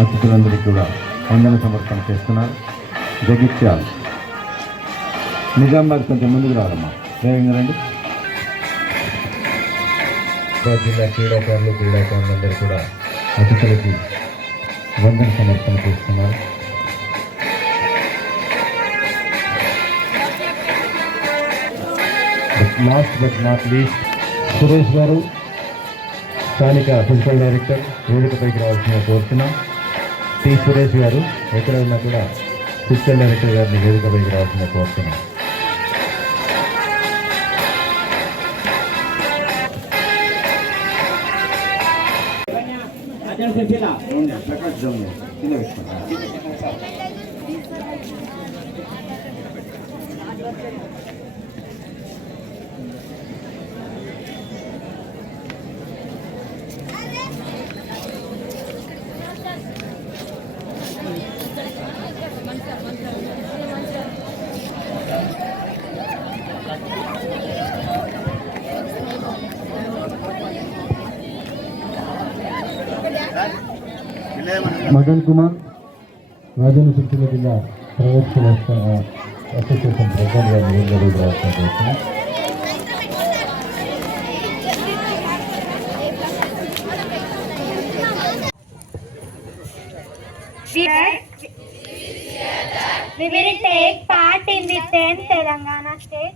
అతిథులందరికీ కూడా వందన సమర్పణ చేస్తున్నారు. జగిత్యాల నిజామాబాద్ కొంచెం ముందుకు రావాలమ్మా, వేగంగా రండి. జిల్లా క్రీడాకారులందరూ కూడా అతిథులకి వందన సమర్పణ చేస్తున్నారు. Last but not least Suresh గారు, స్థానిక ఫిజికల్ డైరెక్టర్, వేదికపైకి రావాల్సిన కోరుతున్నాం. టి సురేష్ గారు ఎక్కడ ఉన్నా కూడా ఫిజికల్ డైరెక్టర్ గారిని వేదికపైకి రావాల్సిన కోరుతున్నాం. మదన్ కుమార్, రాజన్న సిరిసిల్ల జిల్లా ప్రొఫెషనల్ అసోసియేషన్ ప్రెసిడెంట్ గారిని రాష్ట్రం. We will take part in the 10th Telangana State.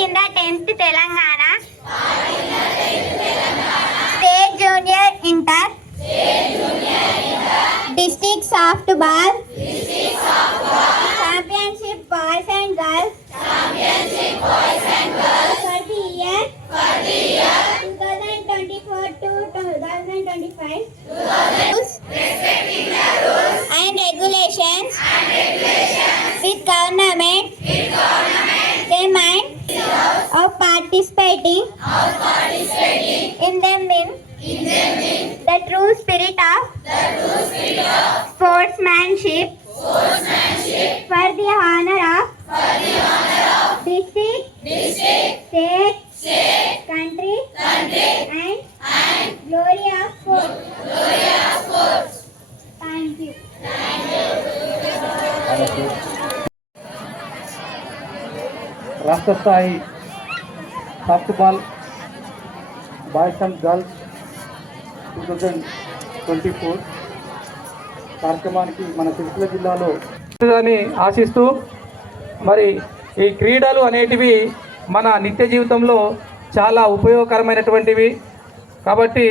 In the 10th Telangana State Junior Inter District Softball Championship Boys and Girls for the year 2024 to 2025. And regulations with government demand of participating in them in the true spirit of sportsmanship for the honor of district, state, country and glory of sports. Thank you. రాష్ట్ర స్థాయి softball boys and girls 2024 కార్యక్రమానికి మన సిరిసిల్ల జిల్లాలో ఆశిస్తూ, మరి ఈ క్రీడలు అనేటివి మన నిత్య జీవితంలో చాలా ఉపయోగకరమైనటువంటివి. కాబట్టి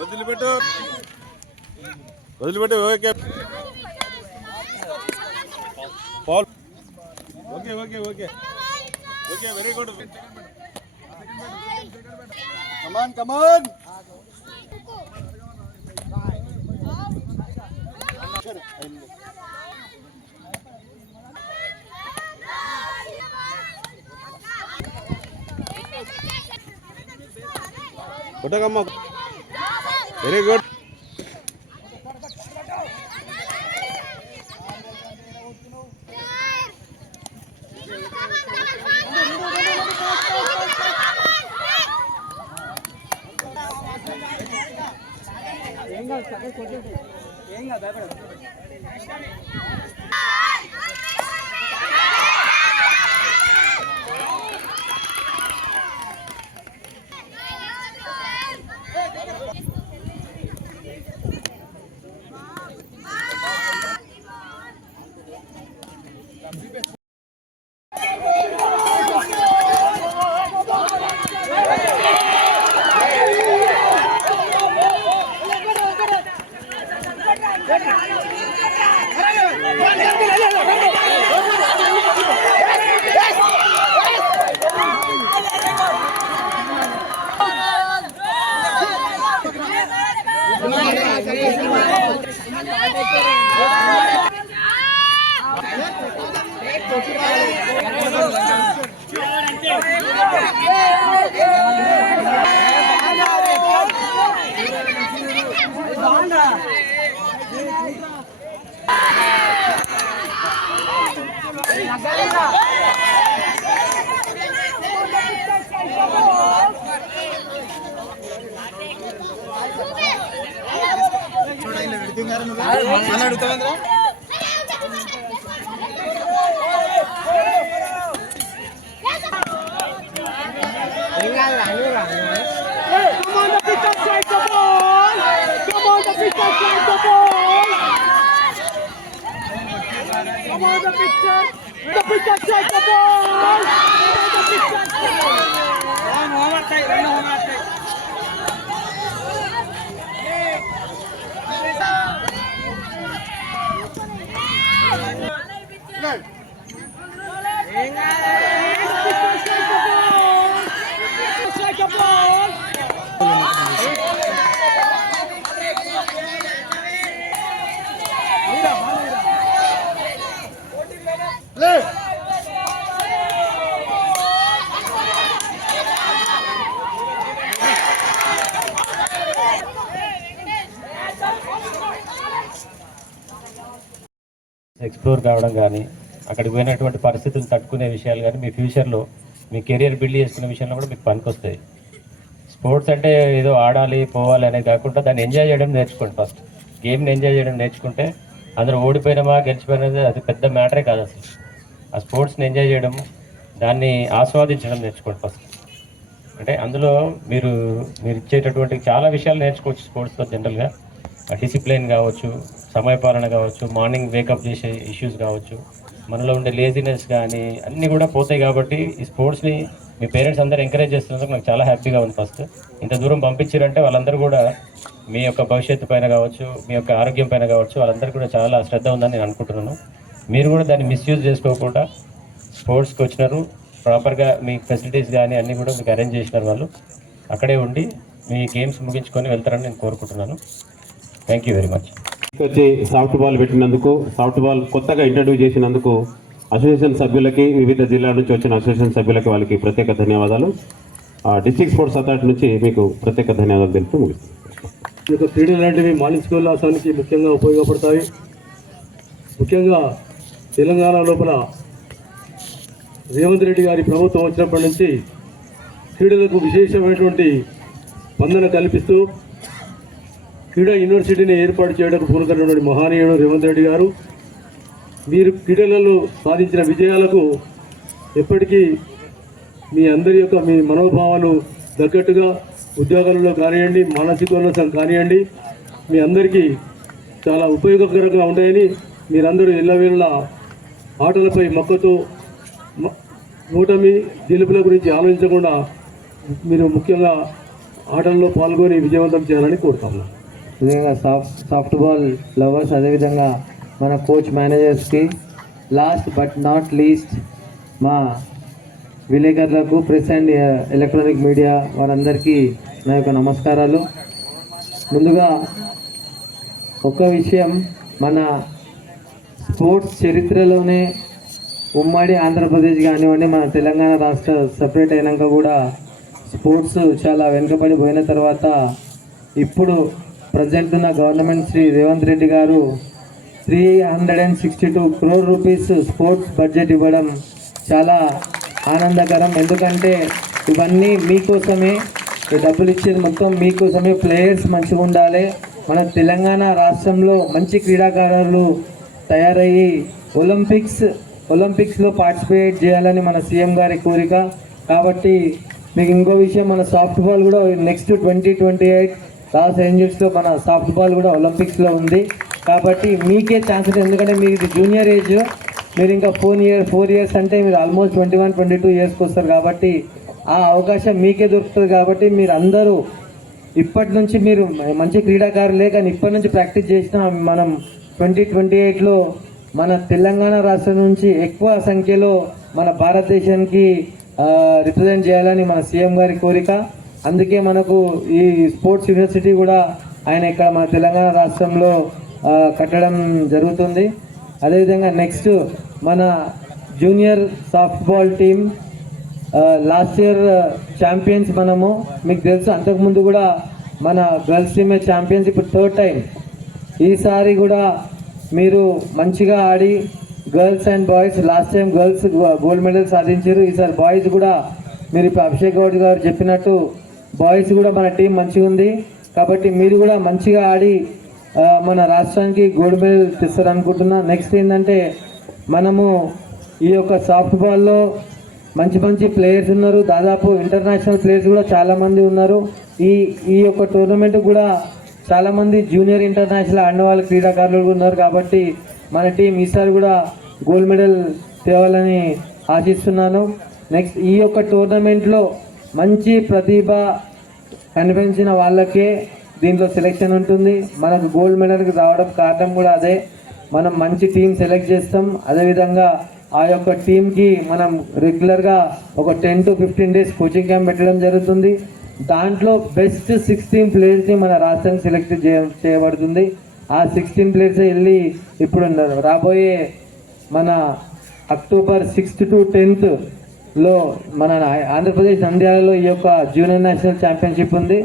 వదిలిపెట్టు okay okay okay okay okay very good. Come on come on కొట్టకమ్మ, వెరీ గుడ్. ఏం కాదు ఎక్స్ప్లోర్ కావడం కానీ అక్కడికి పోయినటువంటి పరిస్థితులు తట్టుకునే విషయాలు కానీ మీ ఫ్యూచర్లో మీ కెరియర్ బిల్డ్ చేసుకునే విషయంలో కూడా మీకు పనికొస్తాయి. స్పోర్ట్స్ అంటే ఏదో ఆడాలి పోవాలి అనేది కాకుండా దాన్ని ఎంజాయ్ చేయడం నేర్చుకోండి. ఫస్ట్ గేమ్ని ఎంజాయ్ చేయడం నేర్చుకుంటే అందరూ ఓడిపోయినామా గెలిచిపోయినది అది పెద్ద మ్యాటరే కాదు. అసలు ఆ స్పోర్ట్స్ని ఎంజాయ్ చేయడం, దాన్ని ఆస్వాదించడం నేర్చుకోండి ఫస్ట్. అంటే అందులో మీరు ఇచ్చేటటువంటి చాలా విషయాలు నేర్చుకోవచ్చు స్పోర్ట్స్లో. జనరల్గా డిసిప్లిన్ కావచ్చు, సమయపాలన కావచ్చు, మార్నింగ్ వేకప్ చేసే ఇష్యూస్ కావచ్చు, మనలో ఉండే లేజినెస్ కానీ అన్నీ కూడా పోతాయి. కాబట్టి ఈ స్పోర్ట్స్ని మీ పేరెంట్స్ అందరూ ఎంకరేజ్ చేస్తున్నందుకు నాకు చాలా హ్యాపీగా ఉంది. ఫస్ట్ ఇంత దూరం పంపించారంటే వాళ్ళందరూ కూడా మీ యొక్క భవిష్యత్తు పైన కావచ్చు, మీ యొక్క ఆరోగ్యం పైన కావచ్చు, వాళ్ళందరికీ కూడా చాలా శ్రద్ధ ఉందని నేను అనుకుంటున్నాను. మీరు కూడా దాన్ని మిస్యూజ్ చేసుకోకుండా స్పోర్ట్స్కి వచ్చినారు, ప్రాపర్గా మీ ఫెసిలిటీస్ కానీ అన్నీ కూడా మీకు అరేంజ్ చేసినారు. వాళ్ళు అక్కడే ఉండి మీ గేమ్స్ ముగించుకొని వెళ్తారని నేను కోరుకుంటున్నాను. Thank you very much. వచ్చి సాఫ్ట్ బాల్ పెట్టినందుకు, సాఫ్ట్ బాల్ కొత్తగా ఇంట్రడ్యూస్ చేసినందుకు అసోసియేషన్ సభ్యులకి, వివిధ జిల్లాల నుంచి వచ్చిన అసోసియేషన్ సభ్యులకి వాళ్ళకి ప్రత్యేక ధన్యవాదాలు. డిస్ట్రిక్ట్ స్పోర్ట్స్ అథారిటీ నుంచి మీకు ప్రత్యేక ధన్యవాదాలు తెలుపుతూ ముగిస్తాను. ఈ యొక్క క్రీడలు లాంటివి మానసిక ఉల్లాసానికి ముఖ్యంగా ఉపయోగపడతాయి. ముఖ్యంగా తెలంగాణ లోపల రేవంత్ రెడ్డి గారి ప్రభుత్వం వచ్చినప్పటి నుంచి క్రీడలకు విశేషమైనటువంటి స్పందన కల్పిస్తూ క్రీడా యూనివర్సిటీని ఏర్పాటు చేయడానికి పూనుకున్నటువంటి మహనీయుడు రేవంత్ రెడ్డి గారు, మీరు క్రీడలలో సాధించిన విజయాలకు ఎప్పటికీ మీ అందరి యొక్క మీ మనోభావాలు తగ్గట్టుగా ఉద్యోగాలలో కానివ్వండి, మానసిక ఉల్లాసం కానివ్వండి, మీ అందరికీ చాలా ఉపయోగకరంగా ఉంటాయని మీరందరూ ఎల్లవేళలా ఆటలపై మక్కువతో ఓటమి గెలుపుల గురించి ఆలోచించకుండా మీరు ముఖ్యంగా ఆటల్లో పాల్గొని విజయవంతం చేయాలని కోరుతున్నాను. విధంగా సాఫ్ట్ బాల్ లవర్స్, అదేవిధంగా మన కోచ్ మేనేజర్స్కి, లాస్ట్ బట్ నాట్ లీస్ట్ మా విలేకరులకు, ప్రెస్ అండ్ ఎలక్ట్రానిక్ మీడియా వారందరికీ నా యొక్క నమస్కారాలు. ముందుగా ఒక విషయం, మన స్పోర్ట్స్ చరిత్రలోనే ఉమ్మడి ఆంధ్రప్రదేశ్ కానివ్వండి, మన తెలంగాణ రాష్ట్ర సపరేట్ అయినాక కూడా స్పోర్ట్స్ చాలా వెనుకబడిపోయిన తర్వాత ఇప్పుడు ప్రజెంట్ ఉన్న గవర్నమెంట్ శ్రీ రేవంత్ రెడ్డి గారు 362 crore రూపీస్ స్పోర్ట్స్ బడ్జెట్ ఇవ్వడం చాలా ఆనందకరం. ఎందుకంటే ఇవన్నీ మీకోసమే, ఈ డబ్బులు ఇచ్చేది మొత్తం మీకోసమే. ప్లేయర్స్ మంచిగా ఉండాలి, మన తెలంగాణ రాష్ట్రంలో మంచి క్రీడాకారులు తయారయ్యి ఒలింపిక్స్లో పార్టిసిపేట్ చేయాలని మన సీఎం గారి కోరిక. కాబట్టి మీకు ఇంకో విషయం, మన సాఫ్ట్ బాల్ కూడా నెక్స్ట్ 2028 లాస్ ఏంజల్స్లో మన సాఫ్ట్ బాల్ కూడా ఒలింపిక్స్లో ఉంది. కాబట్టి మీకే ఛాన్స్ ఉంది, ఎందుకంటే మీరు జూనియర్ ఏజ్, మీరు ఇంకా 4 years అంటే మీరు ఆల్మోస్ట్ 21-22 yearsకి వస్తారు. కాబట్టి ఆ అవకాశం మీకే దొరుకుతుంది. కాబట్టి మీరు అందరూ ఇప్పటి నుంచి, మీరు మంచి క్రీడాకారులే కానీ ఇప్పటి నుంచి ప్రాక్టీస్ చేసిన మనం 2028లో మన తెలంగాణ రాష్ట్రం నుంచి ఎక్కువ సంఖ్యలో మన భారతదేశానికి రిప్రజెంట్ చేయాలని మన సీఎం గారి కోరిక. అందుకే మనకు ఈ స్పోర్ట్స్ యూనివర్సిటీ కూడా ఆయన ఇక్కడ మన తెలంగాణ రాష్ట్రంలో కట్టడం జరుగుతుంది. అదేవిధంగా నెక్స్ట్ మన junior soft ball team last year champions మనము, మీకు తెలుసు. అంతకుముందు కూడా మన గర్ల్స్ టీమే ఛాంపియన్స్, ఇప్పుడు 3rd time. ఈసారి కూడా మీరు మంచిగా ఆడి girls and boys last time girls gold medal సాధించారు. ఈసారి బాయ్స్ కూడా మీరు ఇప్పుడు అభిషేక్ గౌడ్ గారు చెప్పినట్టు బాయ్స్ కూడా మన టీం మంచిగా ఉంది. కాబట్టి మీరు కూడా మంచిగా ఆడి మన రాష్ట్రానికి గోల్డ్ మెడల్ తెస్తారనుకుంటున్నా. నెక్స్ట్ ఏంటంటే మనము ఈ యొక్క సాఫ్ట్ బాల్లో మంచి మంచి ప్లేయర్స్ ఉన్నారు. దాదాపు ఇంటర్నేషనల్ ప్లేయర్స్ కూడా చాలామంది ఉన్నారు. ఈ యొక్క టోర్నమెంట్ కూడా చాలామంది జూనియర్ ఇంటర్నేషనల్ ఆడిన వాళ్ళ క్రీడాకారులు ఉన్నారు. కాబట్టి మన టీం ఈసారి కూడా గోల్డ్ మెడల్ తేవాలని ఆశిస్తున్నాను. నెక్స్ట్ ఈ యొక్క టోర్నమెంట్లో మంచి ప్రతిభ కనిపించిన వాళ్ళకే దీంట్లో సెలెక్షన్ ఉంటుంది. మనకు గోల్డ్ మెడల్కి రావడం కారణం కూడా అదే. మనం మంచి టీం సెలెక్ట్ చేస్తాం. అదేవిధంగా ఆ యొక్క టీంకి మనం రెగ్యులర్గా ఒక 10 to 15 days కోచింగ్ క్యాంప్ పెట్టడం జరుగుతుంది. దాంట్లో బెస్ట్ 16 ప్లేయర్స్ని మన రాష్ట్రానికి సెలెక్ట్ చేయబడుతుంది. ఆ 16 ప్లేయర్స్ వెళ్ళి ఇప్పుడు రాబోయే మన October 6th to 10th మన ఆంధ్రప్రదేశ్ నంద్యాలలో ఈ యొక్క జూనియర్ నేషనల్ ఛాంపియన్షిప్ ఉంది.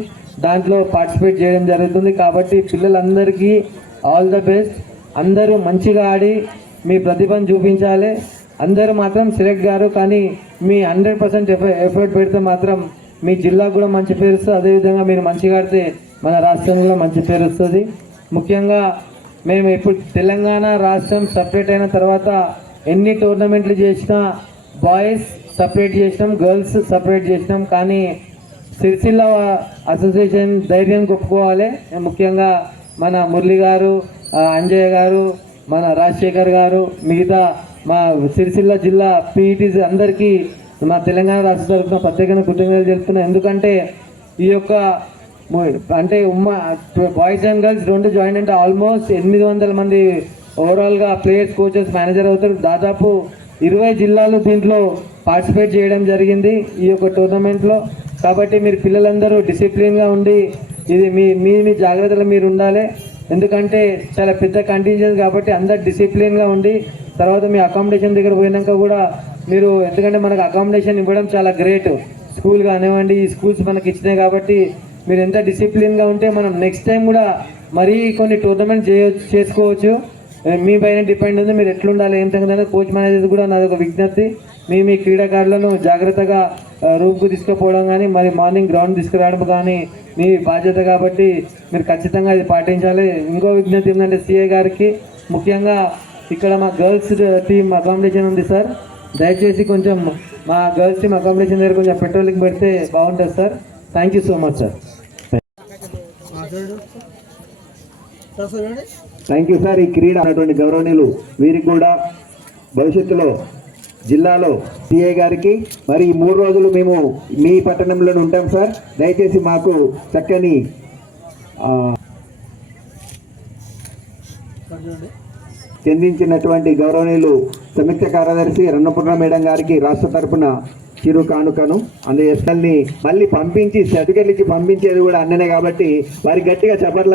దాంట్లో పార్టిసిపేట్ చేయడం జరుగుతుంది. కాబట్టి పిల్లలందరికీ ఆల్ ద బెస్ట్. అందరూ మంచిగా ఆడి మీ ప్రతిభను చూపించాలి. అందరూ మాత్రం సెలెక్ట్ గారు, కానీ మీ 100% ఎఫర్ట్ పెడితే మాత్రం మీ జిల్లాకు కూడా మంచి పేరు వస్తుంది. అదేవిధంగా మీరు మంచిగా ఆడితే మన రాష్ట్రంలో మంచి పేరు వస్తుంది. ముఖ్యంగా మేము ఇప్పుడు తెలంగాణ రాష్ట్రం సపరేట్ అయిన తర్వాత ఎన్ని టోర్నమెంట్లు చేసినా బాయ్స్ సపరేట్ చేసినాం, గర్ల్స్ సపరేట్ చేసినాం. కానీ సిరిసిల్ల అసోసియేషన్ ధైర్యం ఒప్పుకోవాలి. ముఖ్యంగా మన మురళి గారు, అంజయ్య గారు, మన రాజశేఖర్ గారు, మిగతా మా సిరిసిల్ల జిల్లా పీఈటీస్ అందరికీ మా తెలంగాణ రాష్ట్ర తరఫున ప్రత్యేకంగా కృతజ్ఞతలు తెలుపుతున్నాను. ఎందుకంటే ఈ యొక్క అంటే బాయ్స్ అండ్ గర్ల్స్ 2 జాయిన్ అంటే ఆల్మోస్ట్ 800 మంది ఓవరాల్గా ప్లేయర్స్, కోచెస్, మేనేజర్ అవుతారు. దాదాపు 20 జిల్లాలు దీంట్లో పార్టిసిపేట్ చేయడం జరిగింది ఈ యొక్క టోర్నమెంట్లో. కాబట్టి మీరు పిల్లలందరూ డిసిప్లిన్గా ఉండి ఇది మీ జాగ్రత్తలు మీరు ఉండాలి. ఎందుకంటే చాలా పెద్ద కంటింజెన్స్ కాబట్టి అందరు డిసిప్లిన్గా ఉండి తర్వాత మీ అకామిడేషన్ దగ్గర పోయినాక కూడా మీరు, ఎందుకంటే మనకు అకామిడేషన్ ఇవ్వడం చాలా గ్రేట్. స్కూల్ కానివ్వండి, ఈ స్కూల్స్ మనకి ఇచ్చినాయి. కాబట్టి మీరు ఎంత డిసిప్లిన్గా ఉంటే మనం నెక్స్ట్ టైం కూడా మరీ కొన్ని టోర్నమెంట్ చేసుకోవచ్చు. మీ పైన డిపెండ్ ఉంది మీరు ఎట్లుండాలి ఏం సంగతి. కోచ్ మేనేజర్ కూడా నాది ఒక విజ్ఞప్తి, మీ క్రీడాకారులను జాగ్రత్తగా రూమ్కు తీసుకుపోవడం కానీ, మరి మార్నింగ్ గ్రౌండ్ తీసుకురావడం కానీ మీ బాధ్యత. కాబట్టి మీరు ఖచ్చితంగా ఇది పాటించాలి. ఇంకో విజ్ఞప్తి ఏంటంటే సిఏ గారికి, ముఖ్యంగా ఇక్కడ మా గర్ల్స్ టీమ్ అకామిడేషన్ ఉంది సార్. దయచేసి కొంచెం మా గర్ల్స్ టీమ్ అకామిడేషన్ దగ్గర కొంచెం పెట్రోలింగ్ పెడితే బాగుంటుంది sir. Thank you so much sir. Thank you sir. ఈ క్రీడ అన్నటువంటి గౌరవనీయులు వీరికి కూడా భవిష్యత్తులో జిల్లాలో సిఐ గారికి మరి 3 రోజులు మేము మీ పట్టణంలోనే ఉంటాం సార్. దయచేసి మాకు చక్కని చెందించినటువంటి గౌరవనీయులు సంయుక్త కార్యదర్శి రన్నపూర్ణ మేడం గారికి రాష్ట్ర తరఫున చిరు కానుకను అందజేస్తాన్ని మళ్ళీ పంపించి సర్టిఫికెట్లు ఇచ్చి పంపించేది కూడా అన్ననే. కాబట్టి వారికి గట్టిగా చప్పట్ల